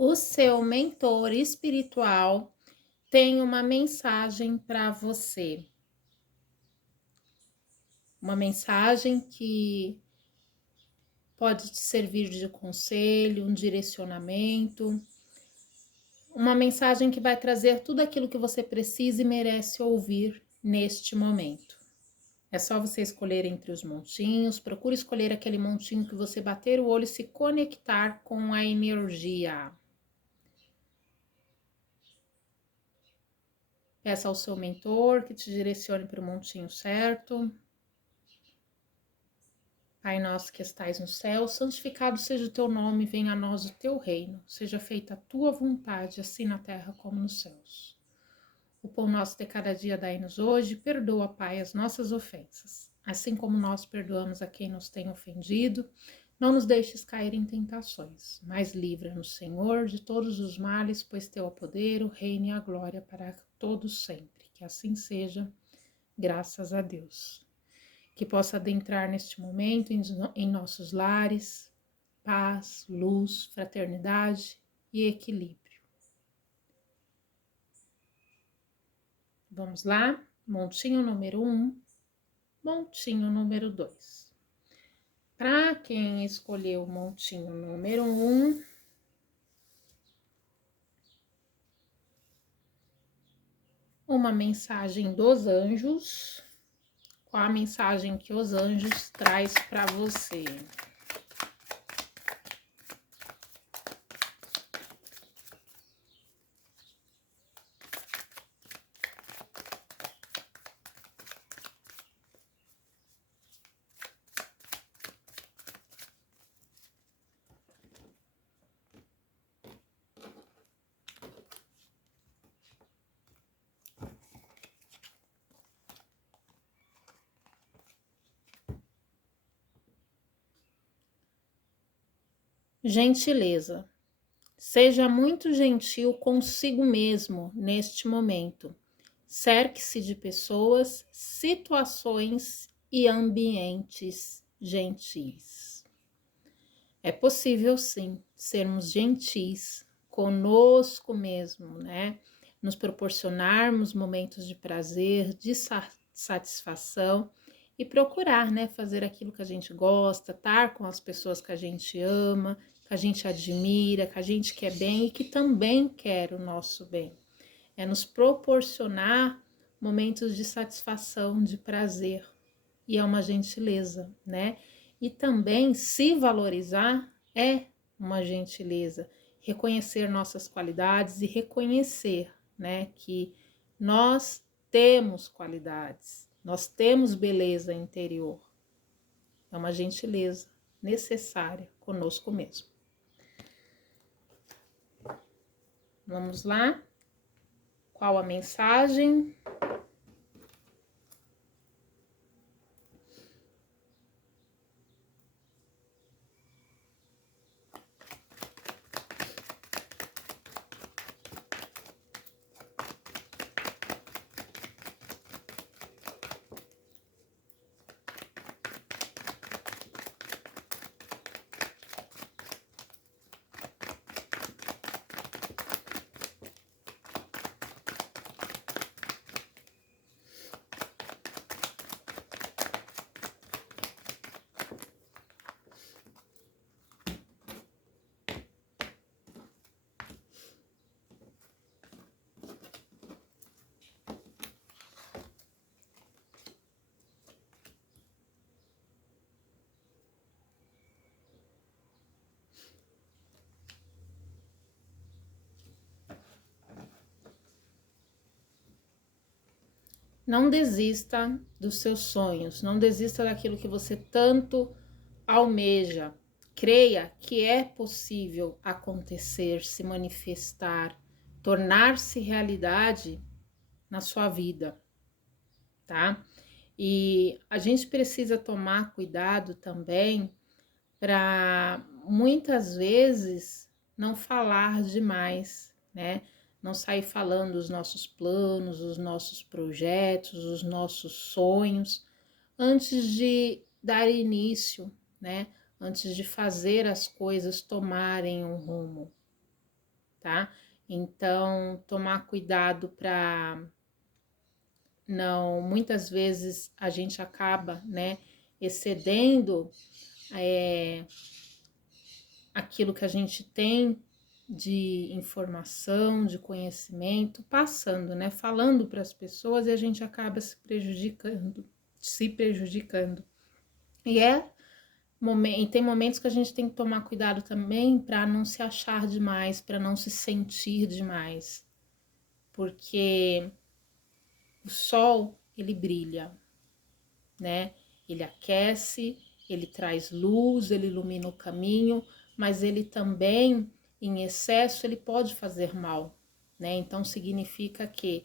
O seu mentor espiritual tem uma mensagem para você. Uma mensagem que pode te servir de conselho, um direcionamento, uma mensagem que vai trazer tudo aquilo que você precisa e merece ouvir neste momento. É só você escolher entre os montinhos, procure escolher aquele montinho que você bater o olho e se conectar com a energia. Peça ao seu mentor que te direcione para o montinho certo. Pai nosso que estais no céu, santificado seja o teu nome, venha a nós o teu reino. Seja feita a tua vontade, assim na terra como nos céus. O pão nosso de cada dia dai-nos hoje, perdoa, Pai, as nossas ofensas, assim como nós perdoamos a quem nos tem ofendido. Não nos deixes cair em tentações, mas livra-nos, Senhor, de todos os males, pois teu é o poder, o reino e a glória para todos sempre. Que assim seja, graças a Deus. Que possa adentrar neste momento em nossos lares, paz, luz, fraternidade e equilíbrio. Vamos lá? Montinho número 1, montinho número 2. Para quem escolheu o montinho número 1, uma mensagem dos anjos. Qual a mensagem que os anjos traz para você? Gentileza. Seja muito gentil consigo mesmo neste momento. Cerque-se de pessoas, situações e ambientes gentis. É possível, sim, sermos gentis conosco mesmo, né? Nos proporcionarmos momentos de prazer, de satisfação e procurar, né, fazer aquilo que a gente gosta, estar com as pessoas que a gente ama, que a gente admira, que a gente quer bem e que também quer o nosso bem. É nos proporcionar momentos de satisfação, de prazer, e é uma gentileza, né? E também se valorizar é uma gentileza, reconhecer nossas qualidades e reconhecer, né, que nós temos qualidades, nós temos beleza interior. É uma gentileza necessária conosco mesmo. Vamos lá? Qual a mensagem? Não desista dos seus sonhos, não desista daquilo que você tanto almeja. Creia que é possível acontecer, se manifestar, tornar-se realidade na sua vida, tá? E a gente precisa tomar cuidado também para muitas vezes não falar demais, né? Não sair falando os nossos planos, os nossos projetos, os nossos sonhos, antes de dar início, né? Antes de fazer as coisas tomarem um rumo. tá? Então, tomar cuidado para não, muitas vezes a gente acaba, né, excedendo aquilo que a gente tem de informação, de conhecimento, passando, né, falando para as pessoas e a gente acaba se prejudicando. E tem momentos que a gente tem que tomar cuidado também para não se achar demais, para não se sentir demais, porque o sol, ele brilha, né? Ele aquece, ele traz luz, ele ilumina o caminho, mas ele também, em excesso, ele pode fazer mal, né? Então significa que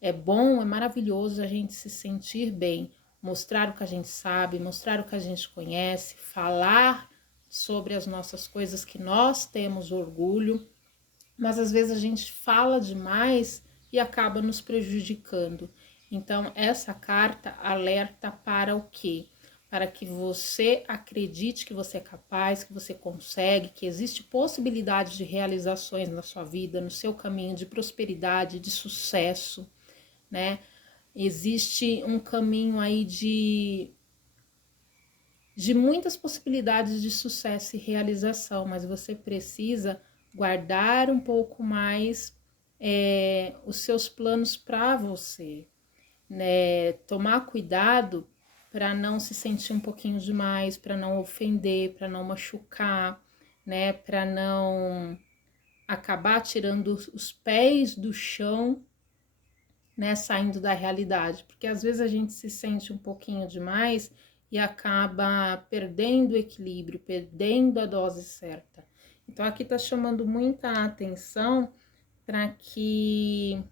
é bom, é maravilhoso a gente se sentir bem, mostrar o que a gente sabe, mostrar o que a gente conhece, falar sobre as nossas coisas que nós temos orgulho, mas às vezes a gente fala demais e acaba nos prejudicando. Então, essa carta alerta para o quê? Para que você acredite que você é capaz, que você consegue, que existe possibilidade de realizações na sua vida, no seu caminho de prosperidade, de sucesso, né? Existe um caminho aí de muitas possibilidades de sucesso e realização, mas você precisa guardar um pouco mais os seus planos para você, né? Tomar cuidado para não se sentir um pouquinho demais, para não ofender, para não machucar, né? Para não acabar tirando os pés do chão, né, saindo da realidade, porque às vezes a gente se sente um pouquinho demais e acaba perdendo o equilíbrio, perdendo a dose certa. Então aqui tá chamando muita atenção para que,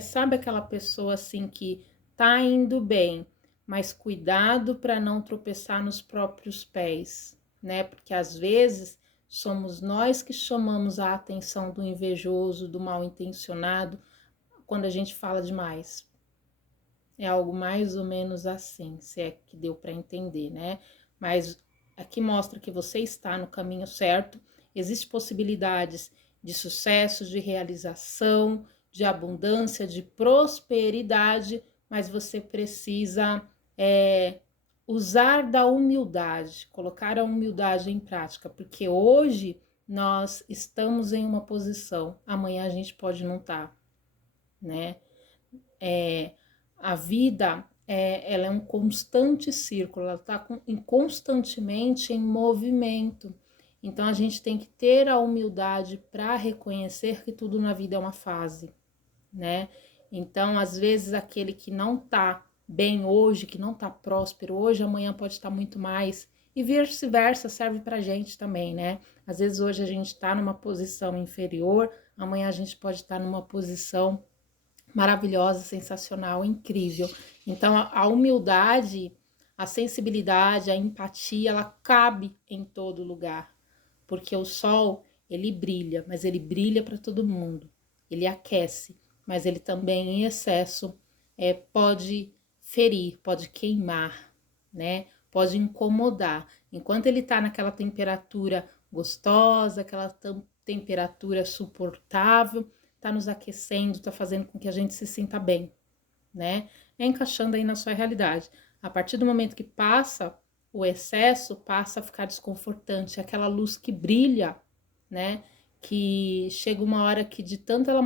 sabe aquela pessoa assim que tá indo bem, mas cuidado para não tropeçar nos próprios pés, né? Porque às vezes somos nós que chamamos a atenção do invejoso, do mal intencionado, quando a gente fala demais. É algo mais ou menos assim, se é que deu para entender, né? Mas aqui mostra que você está no caminho certo, existem possibilidades de sucesso, de realização, de abundância, de prosperidade, mas você precisa usar da humildade, colocar a humildade em prática, porque hoje nós estamos em uma posição, amanhã a gente pode não estar, né? A vida ela é um constante círculo, ela está constantemente em movimento. Então a gente tem que ter a humildade para reconhecer que tudo na vida é uma fase, né? Então, às vezes, aquele que não está bem hoje, que não está próspero hoje, amanhã pode estar muito mais. E vice-versa serve para a gente também, né? Às vezes hoje a gente está numa posição inferior, amanhã a gente pode estar numa posição maravilhosa, sensacional, incrível. Então, a humildade, a sensibilidade, a empatia, ela cabe em todo lugar, porque o sol, ele brilha, mas ele brilha para todo mundo. Ele aquece, mas ele também, em excesso, pode ferir, pode queimar, né? Pode incomodar. Enquanto ele está naquela temperatura gostosa, aquela temperatura suportável, tá nos aquecendo, tá fazendo com que a gente se sinta bem, né? É encaixando aí na sua realidade. A partir do momento que passa o excesso, passa a ficar desconfortante, aquela luz que brilha, né? Que chega uma hora que de tanto ela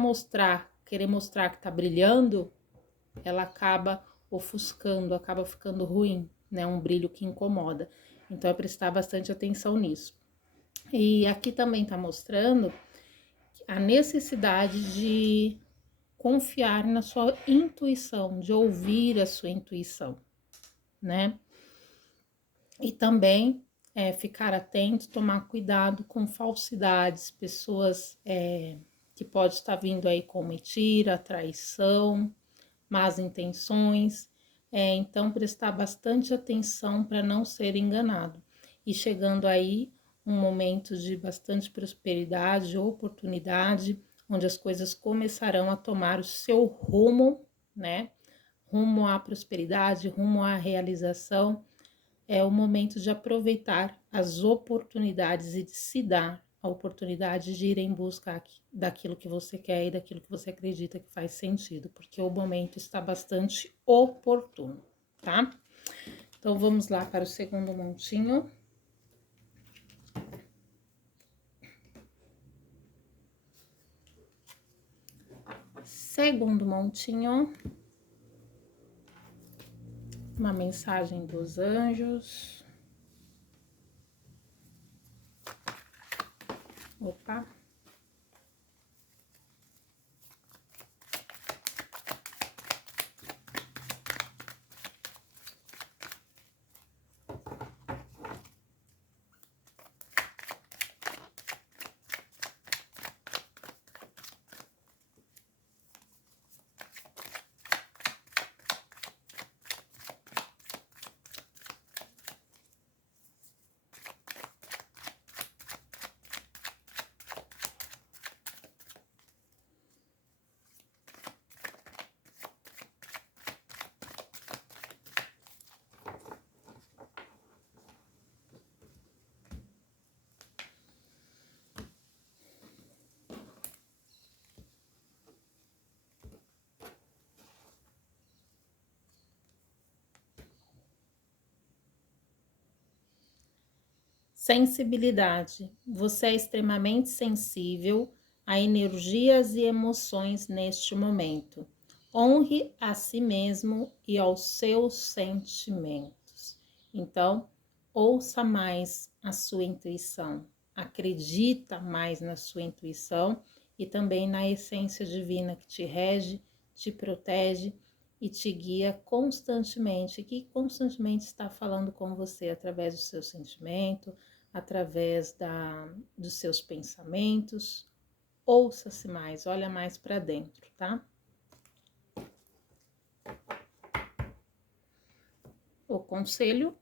querer mostrar que tá brilhando, ela acaba ofuscando, acaba ficando ruim, né? Um brilho que incomoda. Então é prestar bastante atenção nisso. E aqui também tá mostrando a necessidade de confiar na sua intuição, de ouvir a sua intuição, né? E também ficar atento, tomar cuidado com falsidades, pessoas que pode estar vindo aí com mentira, traição, más intenções. Então, prestar bastante atenção para não ser enganado. E chegando aí um momento de bastante prosperidade, oportunidade, onde as coisas começarão a tomar o seu rumo, né? Rumo à prosperidade, rumo à realização. É o momento de aproveitar as oportunidades e de se dar a oportunidade de ir em busca daquilo que você quer e daquilo que você acredita que faz sentido, porque o momento está bastante oportuno, tá? Então, vamos lá para o segundo montinho. Segundo montinho, uma mensagem dos anjos. Opa! Sensibilidade. Você é extremamente sensível a energias e emoções neste momento. Honre a si mesmo e aos seus sentimentos. Então, ouça mais a sua intuição. Acredita mais na sua intuição e também na essência divina que te rege, te protege e te guia constantemente, que constantemente está falando com você através do seu sentimento, através dos seus pensamentos. Ouça-se mais, olha mais para dentro, tá? O conselho.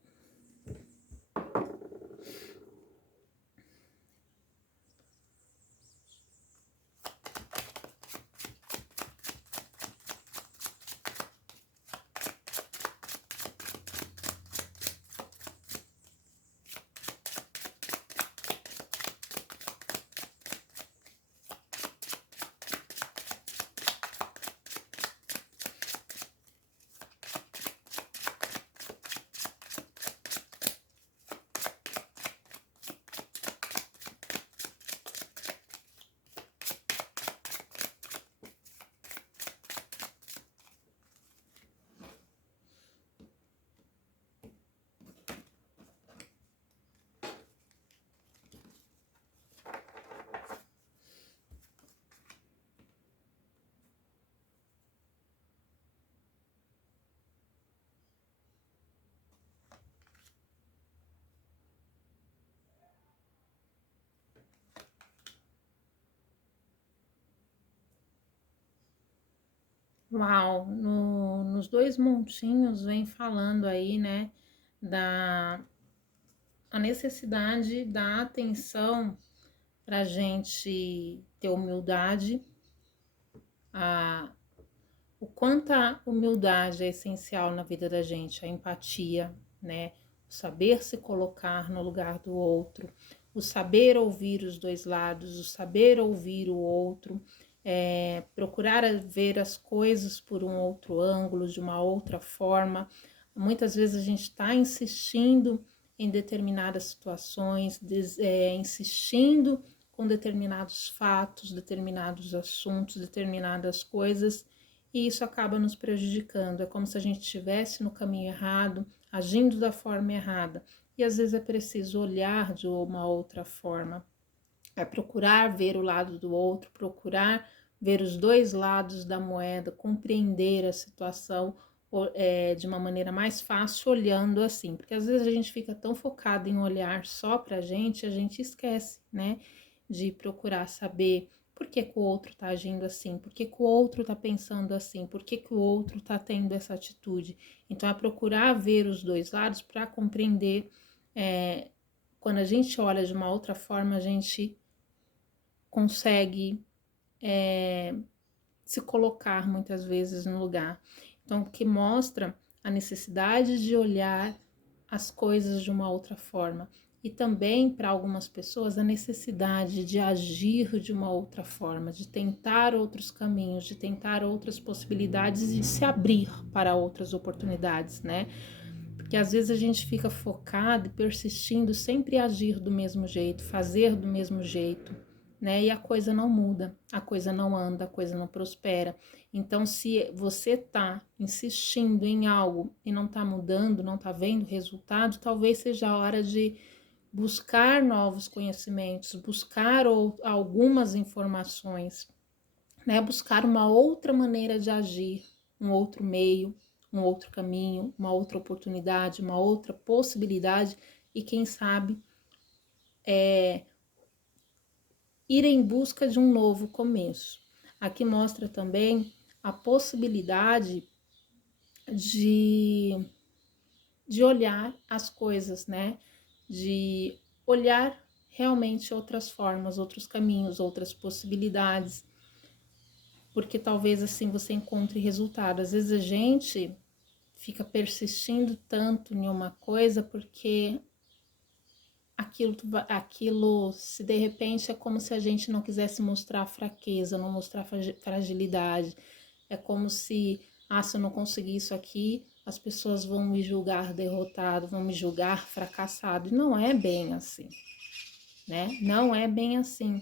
Uau, nos dois montinhos vem falando aí, né, da a necessidade da atenção para a gente ter humildade, a, o quanto a humildade é essencial na vida da gente, a empatia, né, o saber se colocar no lugar do outro, o saber ouvir os dois lados, o saber ouvir o outro, procurar ver as coisas por um outro ângulo, de uma outra forma. Muitas vezes a gente está insistindo em determinadas situações, insistindo com determinados fatos, determinados assuntos, determinadas coisas, e isso acaba nos prejudicando. É como se a gente estivesse no caminho errado, agindo da forma errada. E às vezes é preciso olhar de uma outra forma, é procurar ver o lado do outro, procurar ver os dois lados da moeda, compreender a situação de uma maneira mais fácil, olhando assim, porque às vezes a gente fica tão focado em olhar só pra gente, a gente esquece, né, de procurar saber por que, que o outro tá agindo assim, por que, que o outro tá pensando assim, por que, que o outro tá tendo essa atitude. Então, é procurar ver os dois lados para compreender. Quando a gente olha de uma outra forma, a gente consegue se colocar muitas vezes no lugar. Então, que mostra a necessidade de olhar as coisas de uma outra forma, e também para algumas pessoas a necessidade de agir de uma outra forma, de tentar outros caminhos, de tentar outras possibilidades e de se abrir para outras oportunidades, né? Porque às vezes a gente fica focado e persistindo sempre agir do mesmo jeito, fazer do mesmo jeito, né? E a coisa não muda, a coisa não anda, a coisa não prospera. Então, se você tá insistindo em algo e não tá mudando, não tá vendo resultado, talvez seja a hora de buscar novos conhecimentos, buscar algumas informações, né? Buscar uma outra maneira de agir, um outro meio, um outro caminho, uma outra oportunidade, uma outra possibilidade e quem sabe ir em busca de um novo começo. Aqui mostra também a possibilidade de, de olhar as coisas, né? De olhar realmente outras formas, outros caminhos, outras possibilidades, porque talvez assim você encontre resultado. Às vezes a gente fica persistindo tanto em uma coisa porque aquilo se de repente é como se a gente não quisesse mostrar fraqueza, não mostrar fragilidade. É como se, se eu não conseguir isso aqui, as pessoas vão me julgar derrotado, vão me julgar fracassado. E não é bem assim, né? Não é bem assim.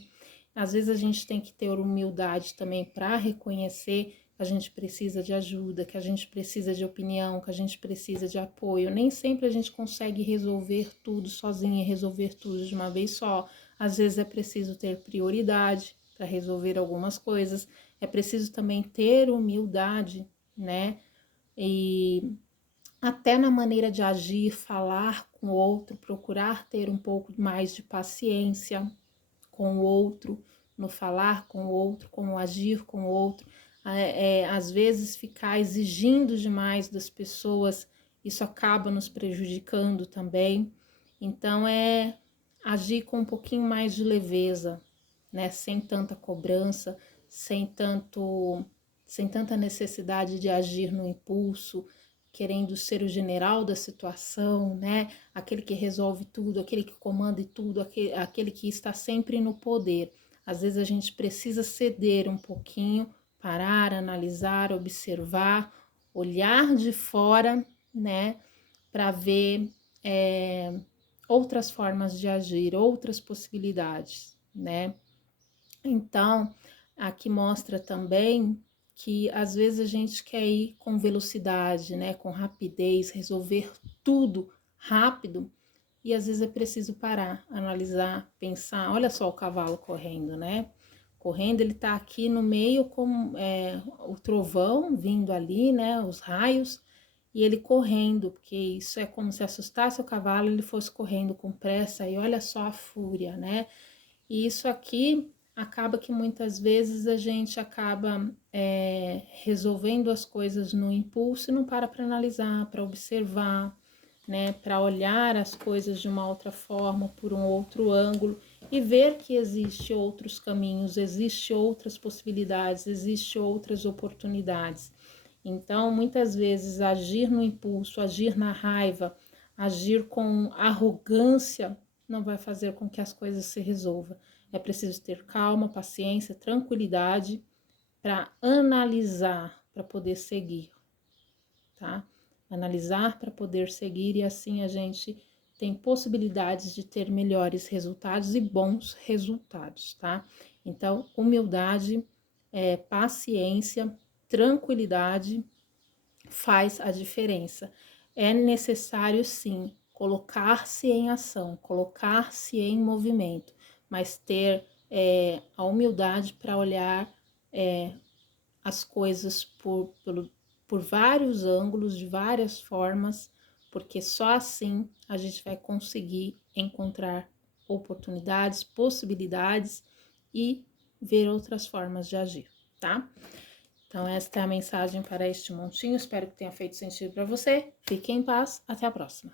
Às vezes a gente tem que ter humildade também para reconhecer que a gente precisa de ajuda, que a gente precisa de opinião, que a gente precisa de apoio. Nem sempre a gente consegue resolver tudo sozinha, resolver tudo de uma vez só. Às vezes é preciso ter prioridade para resolver algumas coisas. É preciso também ter humildade, né? E até na maneira de agir, falar com o outro, procurar ter um pouco mais de paciência com o outro, no falar com o outro, como agir com o outro. Às vezes ficar exigindo demais das pessoas, isso acaba nos prejudicando também. Então é agir com um pouquinho mais de leveza, né? Sem tanta cobrança, sem tanta necessidade de agir no impulso, querendo ser o general da situação, né? Aquele que resolve tudo, aquele que comanda tudo, aquele que está sempre no poder. Às vezes a gente precisa ceder um pouquinho, parar, analisar, observar, olhar de fora, né? Para ver outras formas de agir, outras possibilidades, né? Então, aqui mostra também que às vezes a gente quer ir com velocidade, né, com rapidez, resolver tudo rápido, e às vezes é preciso parar, analisar, pensar. Olha só o cavalo correndo, né? Correndo, ele tá aqui no meio com o trovão vindo ali, né? Os raios, e ele correndo, porque isso é como se assustasse o cavalo e ele fosse correndo com pressa, e olha só a fúria, né? E isso aqui acaba que muitas vezes a gente acaba resolvendo as coisas no impulso e não para analisar, para observar, né, para olhar as coisas de uma outra forma, por um outro ângulo e ver que existe outros caminhos, existe outras possibilidades, existe outras oportunidades. Então, muitas vezes agir no impulso, agir na raiva, agir com arrogância não vai fazer com que as coisas se resolvam. É preciso ter calma, paciência, tranquilidade para analisar, para poder seguir, tá? Analisar para poder seguir e assim a gente tem possibilidades de ter melhores resultados e bons resultados, tá? Então, humildade, paciência, tranquilidade faz a diferença. É necessário, sim, colocar-se em ação, colocar-se em movimento, mas ter a humildade para olhar as coisas por vários ângulos, de várias formas, porque só assim a gente vai conseguir encontrar oportunidades, possibilidades e ver outras formas de agir, tá? Então, esta é a mensagem para este montinho. Espero que tenha feito sentido para você. Fique em paz. Até a próxima.